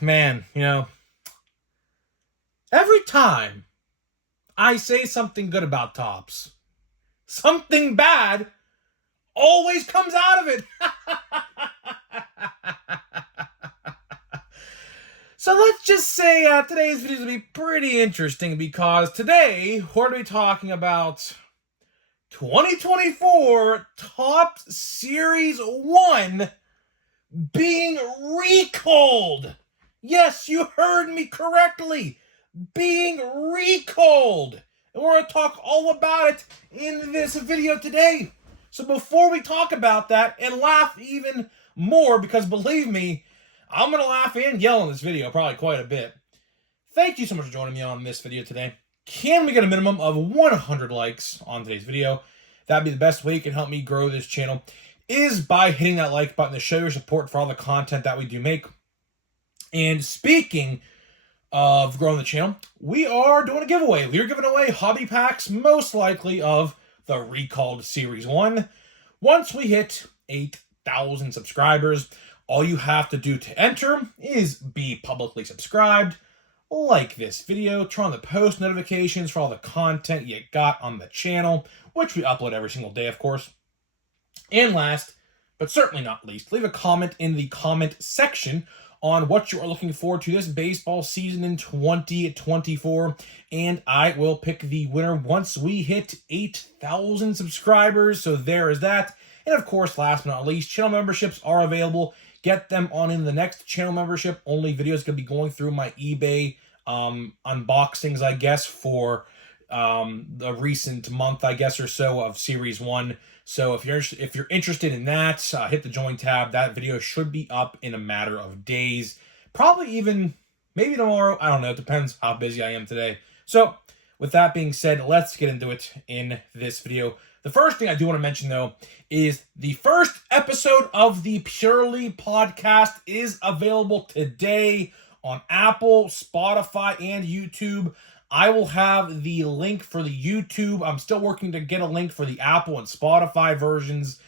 Man, every time I say something good about Tops, something bad always comes out of it. So let's just say today's video is going to be pretty interesting because today we're going to be talking about 2024 Topps Series 1 being recalled. Yes, you heard me correctly. Being recalled. And we're going to talk all about it in this video today. So before we talk about that and laugh even more, because believe me, I'm going to laugh and yell in this video probably quite a bit. Thank you so much for joining me on this video today. Can we get a minimum of 100 likes on today's video? That'd be the best way you can help me grow this channel, is by hitting that like button to show your support for all the content that we do make. And speaking of growing the channel, we are doing a giveaway. We're giving away hobby packs, most likely of the recalled Series 1. Once we hit 8,000 subscribers, all you have to do to enter is be publicly subscribed, like this video, turn on the post notifications for all the content you got on the channel, which we upload every single day, of course. And last, but certainly not least, leave a comment in the comment section on what you are looking forward to this baseball season in 2024, and I will pick the winner once we hit 8,000 subscribers, so there is that. And of course, last but not least, channel memberships are available. Get them on in the next channel membership. Only videos going to be going through my eBay unboxings, I guess, for the recent month, I guess, or so of Series 1. So if you're interested in that, hit the join tab. That video should be up in a matter of days. Probably even maybe tomorrow. I don't know. It depends how busy I am today. So with that being said, let's get into it in this video. The first thing I do want to mention, though, is the first episode of the Purely podcast is available today on Apple, Spotify, and YouTube. I will have the link for the YouTube. I'm still working to get a link for the Apple and Spotify versions.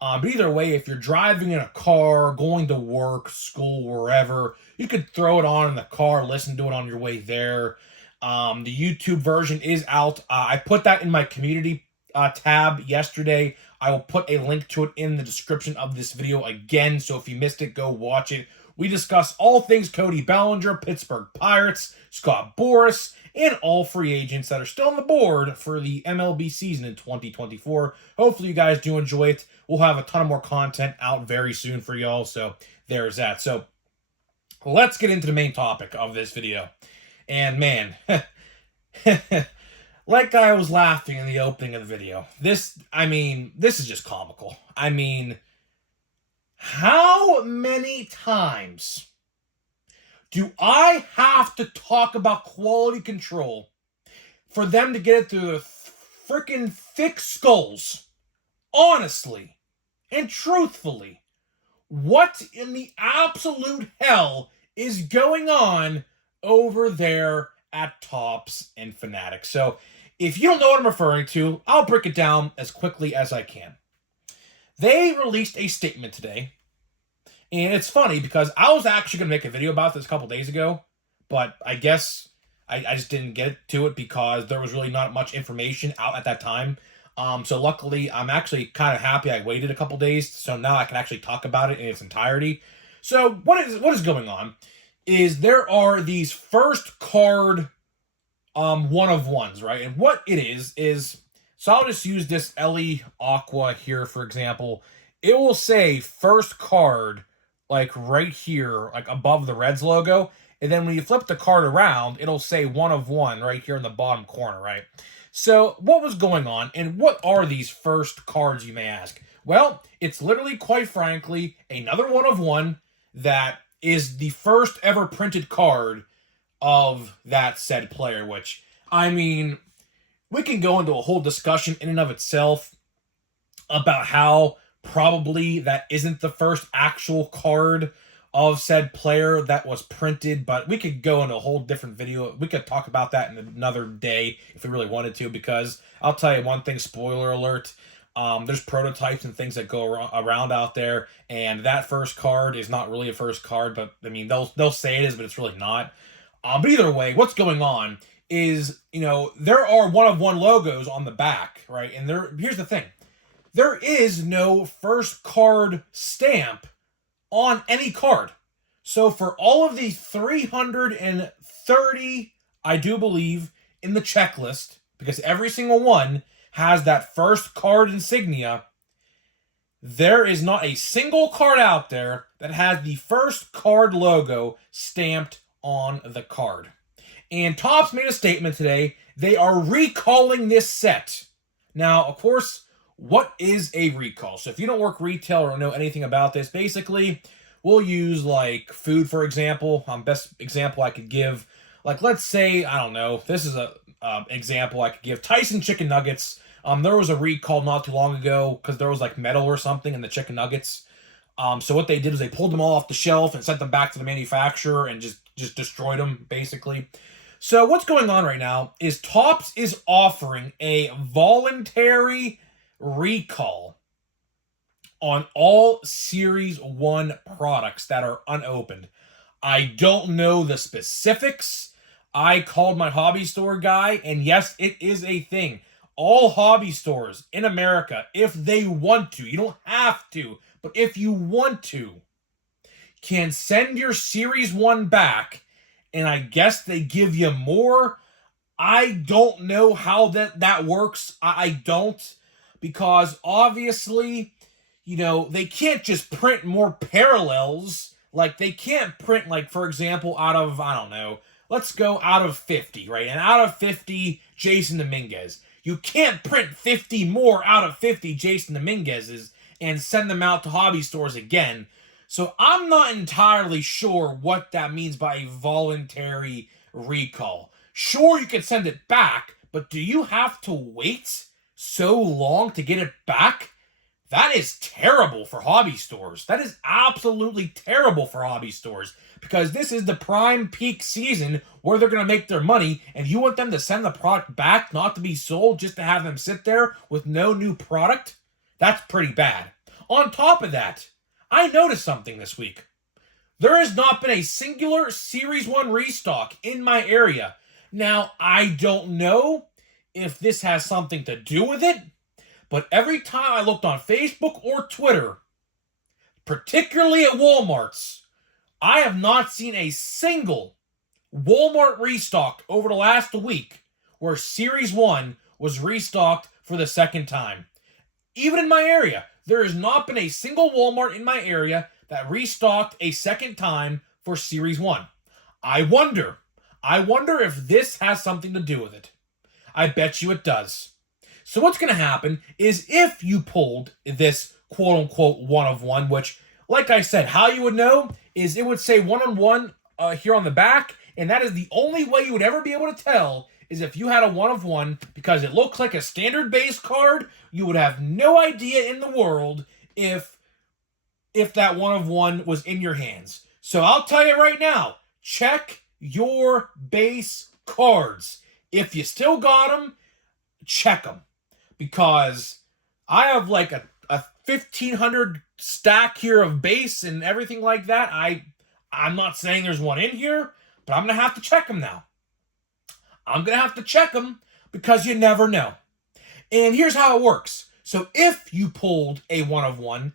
But either way, if you're driving in a car, going to work, school, wherever, you could throw it on in the car, listen to it on your way there. The YouTube version is out. I put that in my community tab yesterday. I will put a link to it in the description of this video again, so if you missed it, go watch it. We discuss all things Cody Bellinger, Pittsburgh Pirates, Scott Boras, and all free agents that are still on the board for the MLB season in 2024. Hopefully you guys do enjoy it. We'll have a ton of more content out very soon for y'all, so there's that. So let's get into the main topic of this video. And man, like I was laughing in the opening of the video, this is just comical. I mean, how many times do I have to talk about quality control for them to get it through their freaking thick skulls? Honestly and truthfully, what in the absolute hell is going on over there at Topps and Fanatics? So if you don't know what I'm referring to, I'll break it down as quickly as I can. They released a statement today, and it's funny because I was actually going to make a video about this a couple days ago, but I guess I just didn't get to it because there was really not much information out at that time. So luckily, I'm actually kind of happy I waited a couple days, so now I can actually talk about it in its entirety. So what is going on is there are these first card one-of-ones, right? And what it is, so I'll just use this Ellie Aqua here, for example. It will say first card, like right here, like above the Reds logo. And then when you flip the card around, it'll say 1-of-1 right here in the bottom corner, right? So what was going on, and what are these first cards, you may ask? Well, it's literally, quite frankly, another 1-of-1 that is the first ever printed card of that said player, which, I mean, we can go into a whole discussion in and of itself about how probably that isn't the first actual card of said player that was printed, but we could go into a whole different video. We could talk about that in another day if we really wanted to, because I'll tell you one thing, spoiler alert, there's prototypes and things that go around out there, and that first card is not really a first card, but I mean, they'll say it is, but it's really not. But either way, what's going on is, there are one-of-one logos on the back, right? And here's the thing. There is no first card stamp on any card. So for all of the 330, I do believe, in the checklist, because every single one has that first card insignia, there is not a single card out there that has the first card logo stamped on the card. And Topps made a statement today. They are recalling this set. Now, of course, what is a recall? So if you don't work retail or know anything about this, basically, we'll use like food, for example. Best example I could give, like, let's say, I don't know, this is a example I could give. Tyson chicken nuggets. There was a recall not too long ago because there was like metal or something in the chicken nuggets. So what they did was they pulled them all off the shelf and sent them back to the manufacturer and just destroyed them, basically. So what's going on right now is Topps is offering a voluntary recall on all Series 1 products that are unopened. I don't know the specifics. I called my hobby store guy, and yes, it is a thing. All hobby stores in America, if they want to, you don't have to, but if you want to, can send your Series 1 back, and I guess they give you more. I don't know how that works. I don't, because obviously, they can't just print more parallels. Like, they can't print, like, for example, out of, I don't know, let's go out of 50, right? And out of 50, Jason Dominguez. You can't print 50 more out of 50 Jason Dominguez's and send them out to hobby stores again. So I'm not entirely sure what that means by a voluntary recall. Sure, you can send it back, but do you have to wait so long to get it back? That is terrible for hobby stores. That is absolutely terrible for hobby stores, because this is the prime peak season where they're going to make their money, and you want them to send the product back not to be sold just to have them sit there with no new product? That's pretty bad. On top of that, I noticed something this week. There has not been a singular Series 1 restock in my area. Now, I don't know if this has something to do with it, but every time I looked on Facebook or Twitter, particularly at Walmart's, I have not seen a single Walmart restock over the last week where Series 1 was restocked for the second time. Even in my area, there has not been a single Walmart in my area that restocked a second time for Series 1. I wonder if this has something to do with it. I bet you it does. So what's going to happen is, if you pulled this quote-unquote one-of-one, which, like I said, how you would know is it would say one-on-one here on the back, and that is the only way you would ever be able to tell is if you had a one-of-one, because it looks like a standard base card. You would have no idea in the world if that one-of-one was in your hands. So I'll tell you right now, check your base cards. If you still got them, check them. Because I have like a 1,500 stack here of base and everything like that. I'm not saying there's one in here, but I'm going to have to check them now. I'm going to have to check them because you never know. And here's how it works. So if you pulled a one-of-one,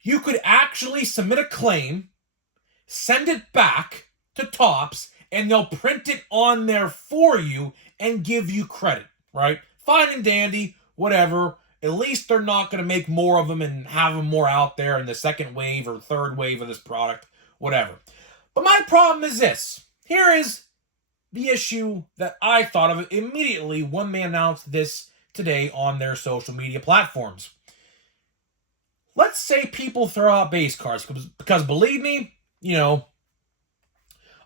you could actually submit a claim, send it back to Topps, and they'll print it on there for you and give you credit, right? Fine and dandy, whatever. At least they're not going to make more of them and have them more out there in the second wave or third wave of this product, whatever. But my problem is this. Here is the issue that I thought of immediately when they announced this today on their social media platforms. Let's say people throw out base cards, because believe me, a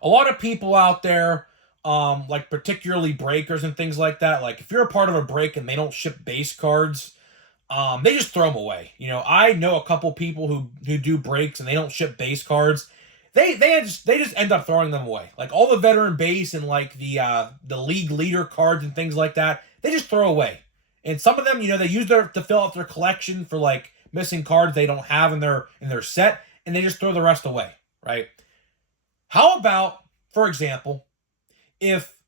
lot of people out there, like particularly breakers and things like that, like if you're a part of a break and they don't ship base cards, they just throw them away. I know a couple people who do breaks and they don't ship base cards. They just end up throwing them away. Like all the veteran base and like the league leader cards and things like that, they just throw away. And some of them, they use to fill out their collection for like missing cards they don't have in their set, and they just throw the rest away, right? How about, for example, if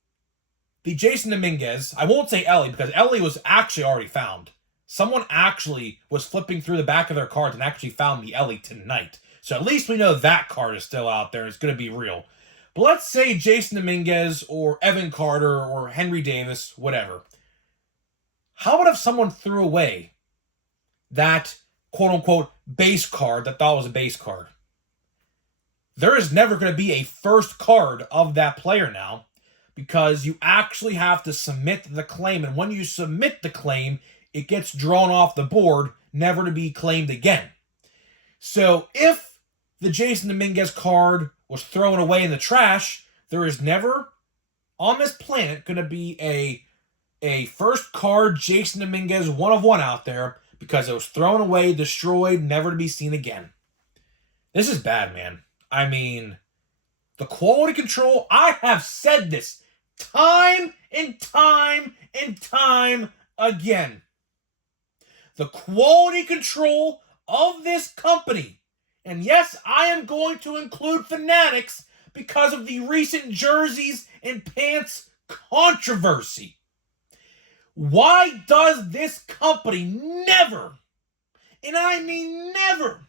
the Jason Dominguez, I won't say Ellie because Ellie was actually already found. Someone actually was flipping through the back of their cards and actually found the Ellie tonight. So at least we know that card is still out there and it's going to be real. But let's say Jason Dominguez or Evan Carter or Henry Davis, whatever. How about if someone threw away that quote-unquote base card that thought was a base card? There is never going to be a first card of that player now because you actually have to submit the claim. And when you submit the claim, it gets drawn off the board, never to be claimed again. So if the Jason Dominguez card was thrown away in the trash, there is never on this planet going to be a first card Jason Dominguez 1/1 out there because it was thrown away, destroyed, never to be seen again. This is bad, man. I mean, the quality control, I have said this time and time and time again. The quality control of this company, and yes, I am going to include Fanatics because of the recent jerseys and pants controversy. Why does this company never, and I mean never,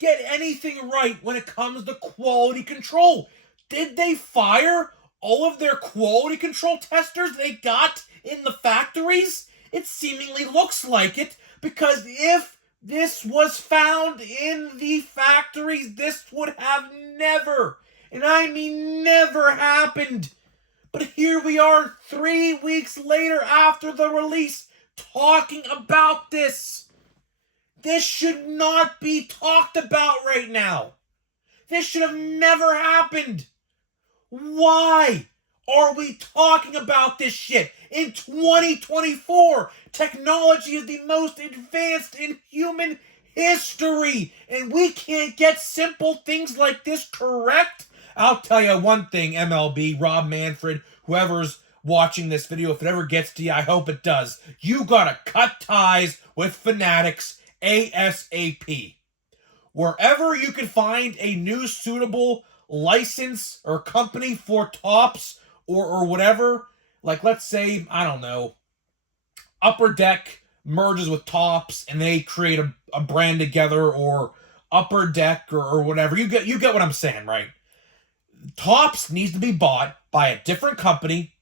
get anything right when it comes to quality control? Did they fire all of their quality control testers they got in the factories? It seemingly looks like it, because if this was found in the factories, this would have never, and I mean never, happened. But here we are 3 weeks later after the release talking about this. This should not be talked about right now. This should have never happened. Why are we talking about this shit? In 2024, technology is the most advanced in human history, and we can't get simple things like this correct? I'll tell you one thing, MLB, Rob Manfred, whoever's watching this video, if it ever gets to you, I hope it does. You gotta cut ties with Fanatics ASAP. Wherever you can find a new suitable license or company for Topps or whatever, like let's say, I don't know, Upper Deck merges with Topps and they create a brand together, or Upper Deck or whatever. You get what I'm saying, right? Topps needs to be bought by a different company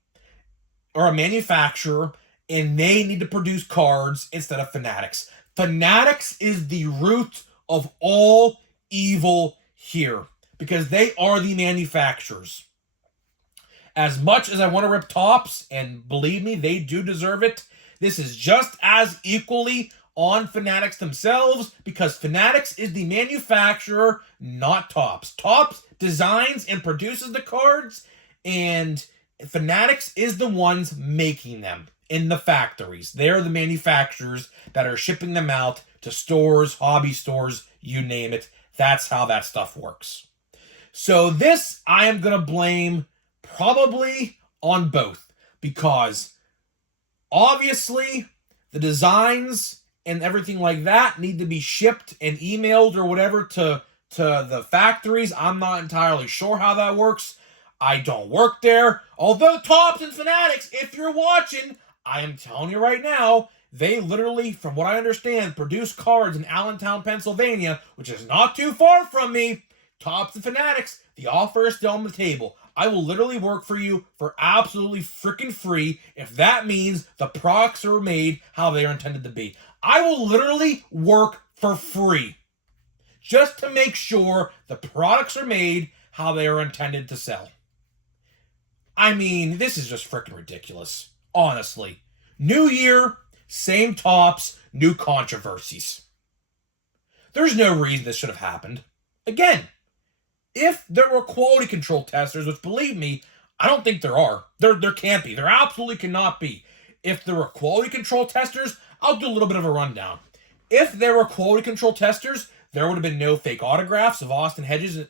or a manufacturer, and they need to produce cards instead of Fanatics. Fanatics is the root of all evil here because they are the manufacturers. As much as I want to rip Topps, and believe me, they do deserve it, this is just as equally on Fanatics themselves, because Fanatics is the manufacturer, not Topps. Topps designs and produces the cards, and Fanatics is the ones making them in the factories. They're the manufacturers that are shipping them out to stores, hobby stores, you name it. That's how that stuff works. So this I am going to blame probably on both, because obviously the designs and everything like that need to be shipped and emailed or whatever to the factories. I'm not entirely sure how that works. I don't work there. Although Topps and Fanatics, if you're watching, I am telling you right now, they literally, from what I understand, produce cards in Allentown, Pennsylvania, which is not too far from me. Topps and Fanatics, the offer is still on the table. I will literally work for you for absolutely freaking free if that means the products are made how they are intended to be. I will literally work for free just to make sure the products are made how they are intended to sell. I mean, this is just freaking ridiculous, honestly. New year, same Topps, new controversies. There's no reason this should have happened. Again, if there were quality control testers, which believe me, I don't think there are. There can't be. There absolutely cannot be. If there were quality control testers, I'll do a little bit of a rundown. If there were quality control testers, there would have been no fake autographs of Austin Meadows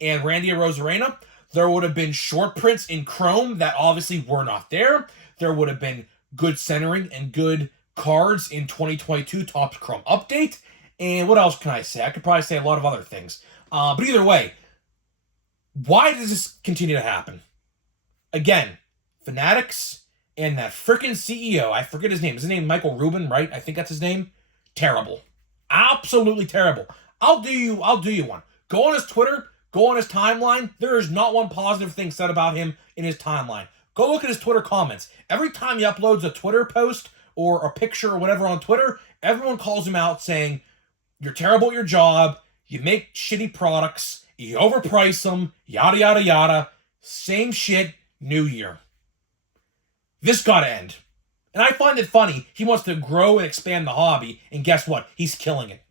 and Randy Arozarena. There would have been short prints in chrome that obviously were not there. There would have been good centering and good cards in 2022 Topps Chrome Update. And what else can I say? I could probably say a lot of other things. But either way, why does this continue to happen? Again, Fanatics and that freaking CEO, I forget his name. Is his name Michael Rubin, right? I think that's his name. Terrible. Absolutely terrible. I'll do you one. Go on his Twitter, go on his timeline. There is not one positive thing said about him in his timeline. Go look at his Twitter comments. Every time he uploads a Twitter post or a picture or whatever on Twitter, everyone calls him out saying, "You're terrible at your job, you make shitty products, you overprice them, yada, yada, yada." Same shit, new year. This gotta end. And I find it funny, he wants to grow and expand the hobby, and guess what? He's killing it.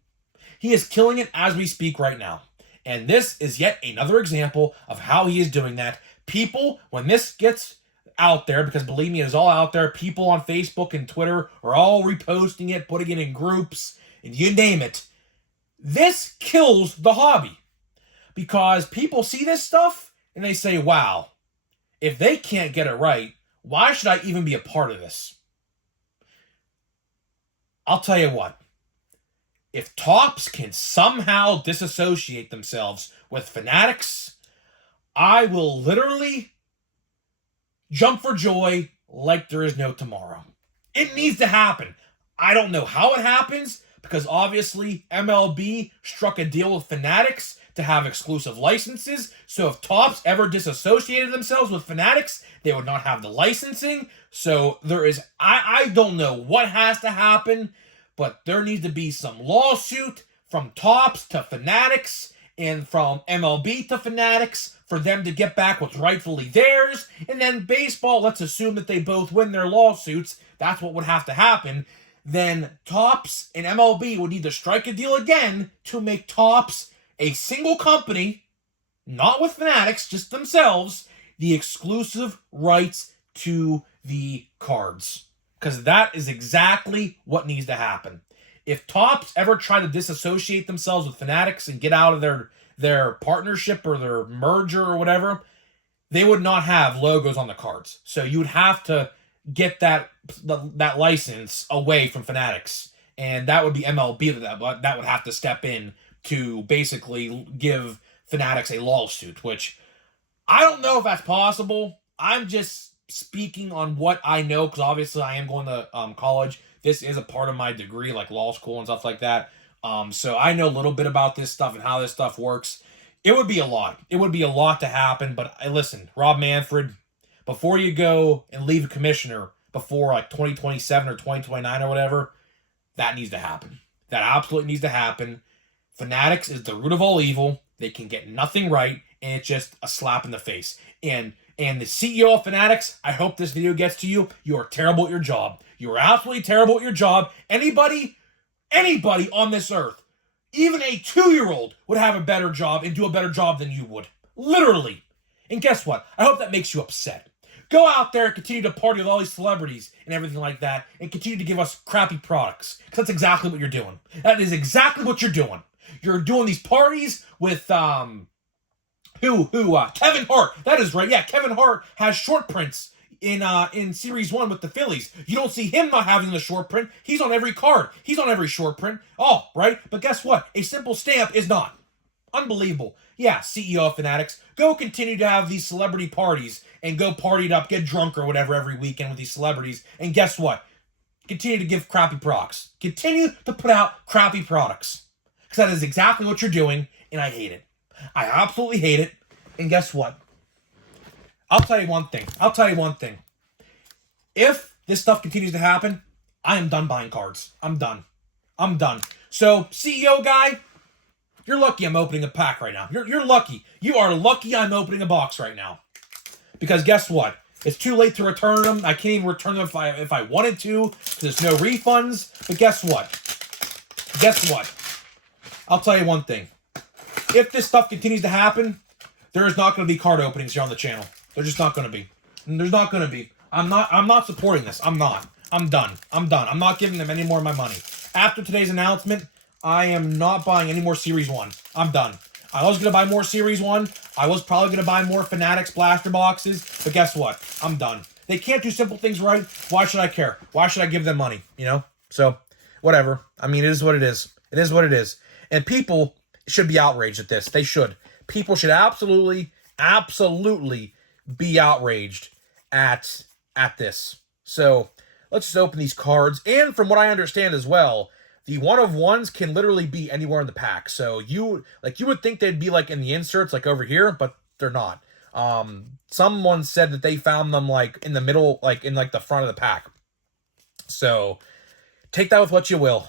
He is killing it as we speak right now. And this is yet another example of how he is doing that. People, when this gets out there, because believe me, it is all out there, people on Facebook and Twitter are all reposting it, putting it in groups, and you name it. This kills the hobby. Because people see this stuff, and they say, wow, if they can't get it right, why should I even be a part of this? I'll tell you what. If Topps can somehow disassociate themselves with Fanatics, I will literally jump for joy like there is no tomorrow. It needs to happen. I don't know how it happens, because obviously MLB struck a deal with Fanatics to have exclusive licenses. So if Topps ever disassociated themselves with Fanatics, they would not have the licensing. So there is, I don't know what has to happen, but there needs to be some lawsuit from Topps to Fanatics and from MLB to Fanatics for them to get back what's rightfully theirs. And then baseball, let's assume that they both win their lawsuits. That's what would have to happen. Then Topps and MLB would need to strike a deal again to make Topps a single company, not with Fanatics, just themselves, the exclusive rights to the cards. Because that is exactly what needs to happen. If Topps ever try to disassociate themselves with Fanatics and get out of their partnership or their merger or whatever, they would not have logos on the cards. So you would have to get that license away from Fanatics. And that would be MLB that would have to step in to basically give Fanatics a lawsuit, which I don't know if that's possible. I'm just speaking on what I know, because obviously I am going to college. This is a part of my degree, like law school and stuff like that. So I know a little bit about this stuff and how this stuff works. It would be a lot. It would be a lot to happen, but listen, Rob Manfred, before you go and leave a commissioner before like 2027 or 2029 or whatever, that needs to happen. That absolutely needs to happen. Fanatics is the root of all evil. They can get nothing right, and it's just a slap in the face. And the CEO of Fanatics, I hope this video gets to you. You are terrible at your job. You are absolutely terrible at your job. Anybody on this earth, even a 2-year-old, would have a better job and do a better job than you would. Literally. And guess what? I hope that makes you upset. Go out there and continue to party with all these celebrities and everything like that, and continue to give us crappy products. Because that's exactly what you're doing. That is exactly what you're doing. You're doing these parties with, Kevin Hart. That is right. Yeah, Kevin Hart has short prints in Series 1 with the Phillies. You don't see him not having the short print. He's on every card. He's on every short print. Oh, right? But guess what? A simple stamp is not. Unbelievable. Yeah, CEO of Fanatics, go continue to have these celebrity parties and go party it up, get drunk or whatever every weekend with these celebrities. And guess what? Continue to give crappy products. Continue to put out crappy products. Because that is exactly what you're doing, and I hate it. I absolutely hate it. And guess what? I'll tell you one thing. If this stuff continues to happen, I am done buying cards. I'm done. So, CEO guy, you're lucky I'm opening a pack right now. You're lucky. You are lucky I'm opening a box right now. Because guess what? It's too late to return them. I can't even return them if I wanted to. There's no refunds. But guess what? I'll tell you one thing. If this stuff continues to happen, there is not going to be card openings here on the channel. There's just not going to be. There's not going to be. I'm not supporting this. I'm not. I'm done. I'm not giving them any more of my money. After today's announcement, I am not buying any more Series 1. I'm done. I was going to buy more Series 1. I was probably going to buy more Fanatics blaster boxes. But guess what? I'm done. They can't do simple things right. Why should I care? Why should I give them money? You know? So, whatever. I mean, it is what it is. It is what it is. And people should be outraged at this. They should. People should absolutely be outraged at this. So, let's just open these cards. And from what I understand as well, the one-of-ones can literally be anywhere in the pack. So you would think they'd be like in the inserts, like over here, but they're not. Someone said that they found them like in the middle, like in like the front of the pack. So take that with what you will.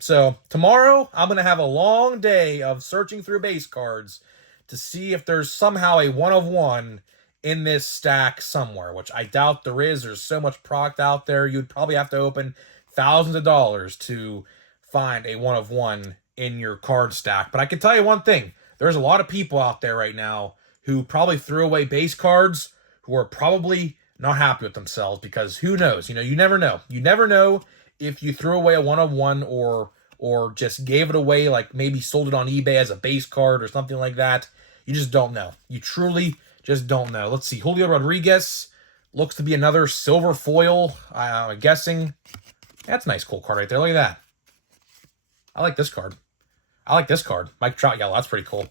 So tomorrow I'm gonna have a long day of searching through base cards to see if there's somehow a one-of-one in this stack somewhere, which I doubt there is. There's so much product out there. You'd probably have to open thousands of dollars to find a one-of-one in your card stack. But I can tell you one thing. There's a lot of people out there right now who probably threw away base cards who are probably not happy with themselves because who knows? You know, you never know. You never know if you threw away a one-of-one or just gave it away, like maybe sold it on eBay as a base card or something like that. You just don't know. You truly just don't know. Let's see. Julio Rodriguez looks to be another silver foil. I'm guessing. That's a nice, cool card right there. Look at that. I like this card. Mike Trout yellow. That's pretty cool.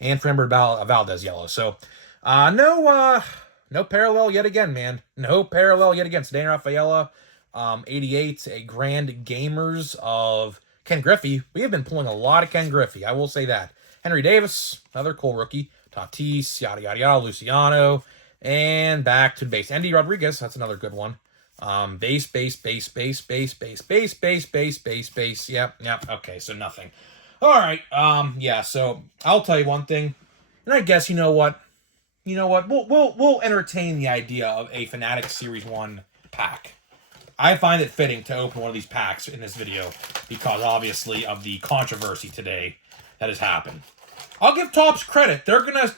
And Framber Valdez yellow. So, no parallel yet again, man. No parallel yet again. Sedan Rafaela, 88, a Grand Gamers of Ken Griffey. We have been pulling a lot of Ken Griffey. I will say that. Henry Davis, another cool rookie. Tatis, yada, yada, yada. Luciano. And back to the base. Andy Rodriguez. That's another good one. Base. Yep. Okay, so nothing. All right. Yeah. So I'll tell you one thing, and I guess you know what. We'll entertain the idea of a Fanatic Series 1 pack. I find it fitting to open one of these packs in this video because obviously of the controversy today that has happened. I'll give Topps credit. They're gonna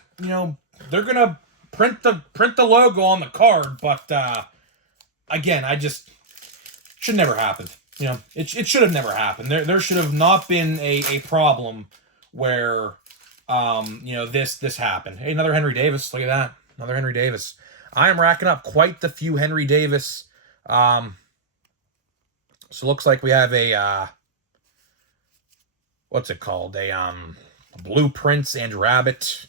print the logo on the card, but again, I just should never happen. You know, it should have never happened. There should have not been a problem where this happened. Hey, another Henry Davis. Look at that. Another Henry Davis. I am racking up quite the few Henry Davis. So it looks like we have a what's it called? A Blueprints and Rabbit.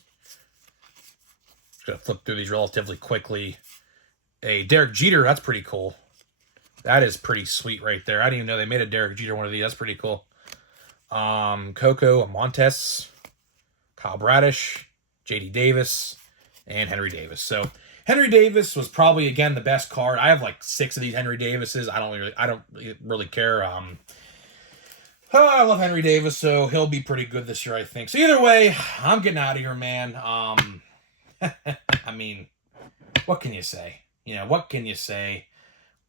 Just gonna flip through these relatively quickly. A Derek Jeter, that's pretty cool. That is pretty sweet right there. I didn't even know they made a Derek Jeter one of these. That's pretty cool. Coco Montes, Kyle Bradish, JD Davis, and Henry Davis. So Henry Davis was probably again the best card. I have like 6 of these Henry Davises. I don't really care. I love Henry Davis, so he'll be pretty good this year, I think. So either way, I'm getting out of here, man. I mean, what can you say? You know, what can you say?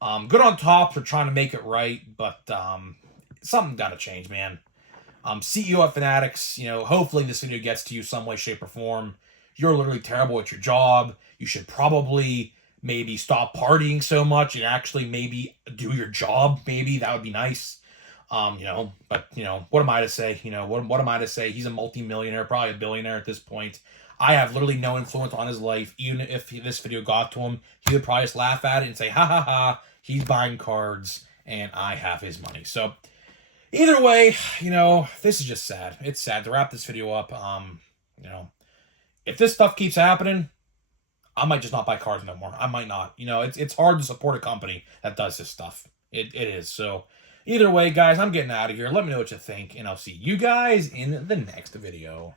Good on Top for trying to make it right, but something got to change, man. CEO of Fanatics, you know, hopefully this video gets to you some way, shape, or form. You're literally terrible at your job. You should probably maybe stop partying so much and actually maybe do your job. Maybe that would be nice. But what am I to say? What am I to say? He's a multi-millionaire, probably a billionaire at this point. I have literally no influence on his life. Even if this video got to him, he would probably just laugh at it and say, ha ha ha, he's buying cards and I have his money. So either way, this is just sad. It's sad to wrap this video up. If this stuff keeps happening, I might just not buy cards no more. I might not. It's hard to support a company that does this stuff. It is. So either way, guys, I'm getting out of here. Let me know what you think, and I'll see you guys in the next video.